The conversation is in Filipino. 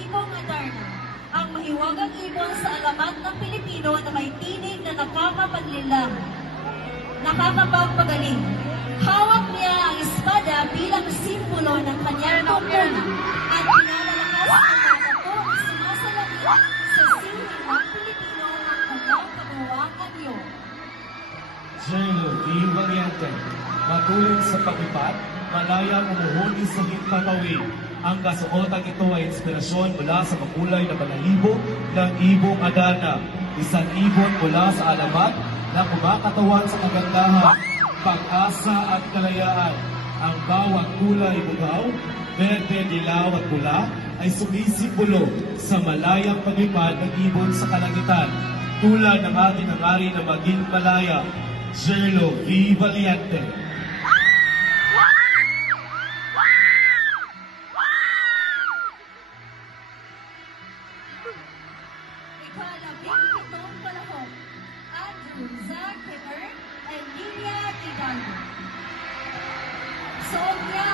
ibong Adarna, ang mahiwagang ibon sa alamat ng Pilipino na may tinig na nakakapanlinlang, nakakapagpagaling. Hawak niya ang espada bilang simbolo ng kanyang tungkol at pinalalakas ng mga batong sumasalamin sa sining ng Pilipino ang kanyang katuwang anyo. Jello D. Valiente, matulong sa pag-ipat, malayang umuhuli sa himpapawid. Ang kasuotan ito ay inspirasyon mula sa makulay na balahibo ng ibong Adarna, isang ibon mula sa alamat na kumakatawan sa kagandahan, pag-asa at kalayaan. Ang bawat kulay bugaw, berde, dilaw at pula ay sumisimbolo sa malayang pag-ipad ng ibon sa kalangitan, tulad ng ating nangari na maging malaya. Jello V. Valiente. Ika-17 palahok, Andrew Zach Hipper and Lilia Hidalgo. Sonia